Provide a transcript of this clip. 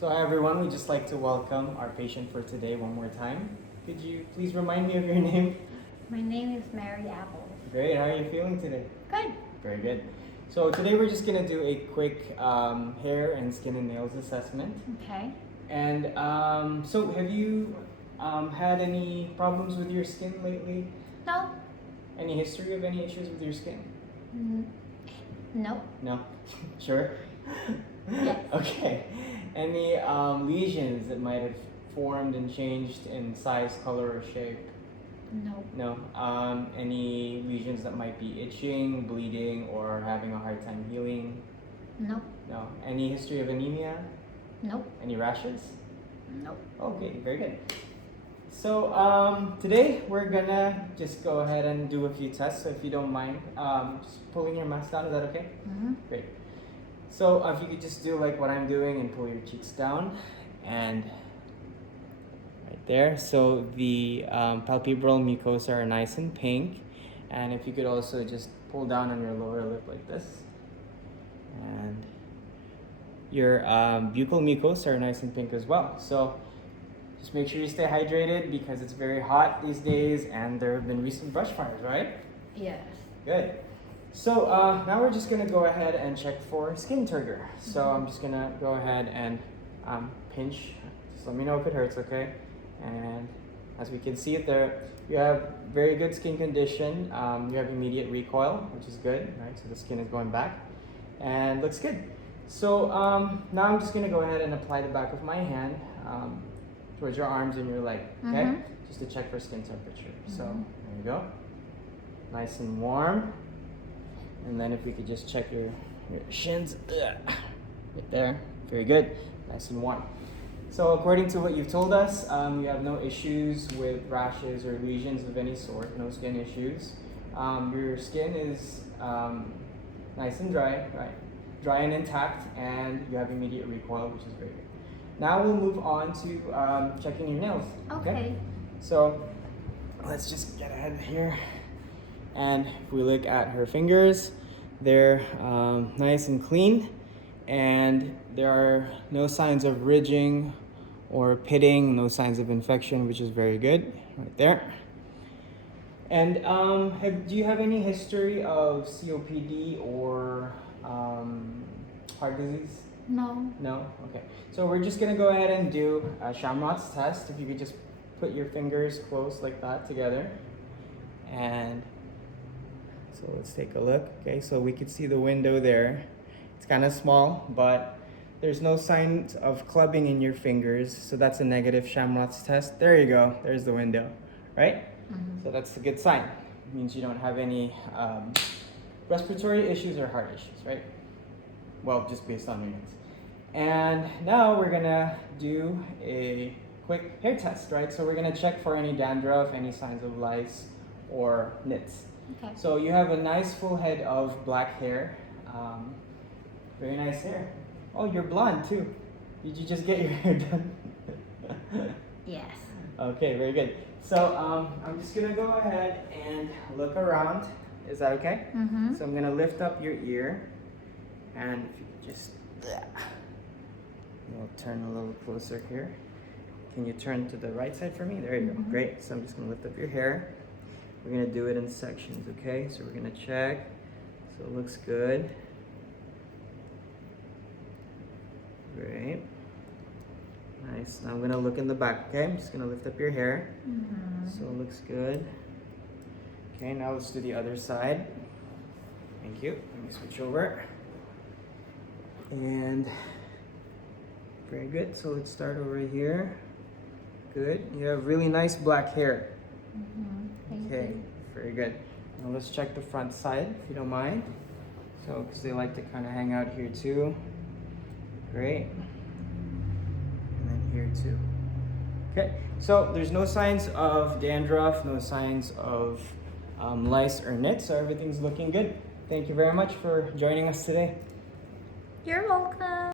So hi everyone, we'd just like to welcome our patient for today one more time. Could you please remind me of your name? My name is Mary Apple. Great, how are you feeling today? Good. Very good. So today we're just gonna do a quick hair and skin and nails assessment. Okay. And so have you had any problems with your skin lately? No. Any history of any issues with your skin? No. No? Sure? Yes. Okay. Any lesions that might have formed and changed in size, color, or shape? No. No. Any lesions that might be itching, bleeding, or having a hard time healing? No. No. Any history of anemia? Nope. Any rashes? Nope. Okay, very good. So today we're gonna just go ahead and do a few tests. So if you don't mind, just pulling your mask down, is that okay? Mm-hmm. Great. So if you could just do like what I'm doing and pull your cheeks down and right there. So the palpebral mucosa are nice and pink. And if you could also just pull down on your lower lip like this. And your buccal mucosa are nice and pink as well. So just make sure you stay hydrated because it's very hot these days and there have been recent brush fires, right? Yes. Good. So now we're just gonna go ahead and check for skin turgor. So I'm just gonna go ahead and pinch. Just let me know if it hurts, okay? And as we can see it there, you have very good skin condition. You have immediate recoil, which is good, right? So the skin is going back and looks good. So now I'm just gonna go ahead and apply the back of my hand towards your arms and your leg, okay? Mm-hmm. Just to check for skin temperature. Mm-hmm. So there you go. Nice and warm. And then if we could just check your shins, right there, very good, nice and warm. So according to what you've told us, you have no issues with rashes or lesions of any sort, no skin issues. Your skin is nice and dry, right? Dry and intact, and you have immediate recoil, which is very good. Now we'll move on to checking your nails. Okay. So let's just get ahead here. And if we look at her fingers, they're nice and clean, and there are no signs of ridging or pitting, no signs of infection, which is very good, right there. And do you have any history of COPD or heart disease? No. No? Okay. So we're just gonna go ahead and do a Shamrock's test. If you could just put your fingers close like that together. And so let's take a look. Okay, so we could see the window there. It's kind of small, but there's no signs of clubbing in your fingers. So that's a negative Shamrock's test. There you go. There's the window, right? Mm-hmm. So that's a good sign. It means you don't have any respiratory issues or heart issues, right? Well, just based on your nails. And now we're gonna do a quick hair test, right? So we're gonna check for any dandruff, any signs of lice or nits. Okay. So you have a nice full head of black hair. Very nice hair. Oh, you're blonde too. Did you just get your hair done? Yes. Okay, very good. So I'm just gonna go ahead and look around. Is that okay? Mm-hmm. So I'm gonna lift up your ear, and if you could just, we'll turn a little closer here. Can you turn to the right side for me? There you go. Great. So I'm just gonna lift up your hair. We're gonna do it in sections, okay? So we're gonna check. So it looks good. Great. Nice. Now I'm gonna look in the back, okay? I'm just gonna lift up your hair. Mm-hmm. So it looks good. Okay, now let's do the other side. Thank you. Let me switch over. And very good. So let's start over here. Good. You have really nice black hair. Mm-hmm. Thank Okay, you. very good. Now let's check the front side, if you don't mind. So, because they like to kind of hang out here too. Great. And then here too. Okay, so there's no signs of dandruff, no signs of lice or nits, so everything's looking good. Thank you very much for joining us today. You're welcome.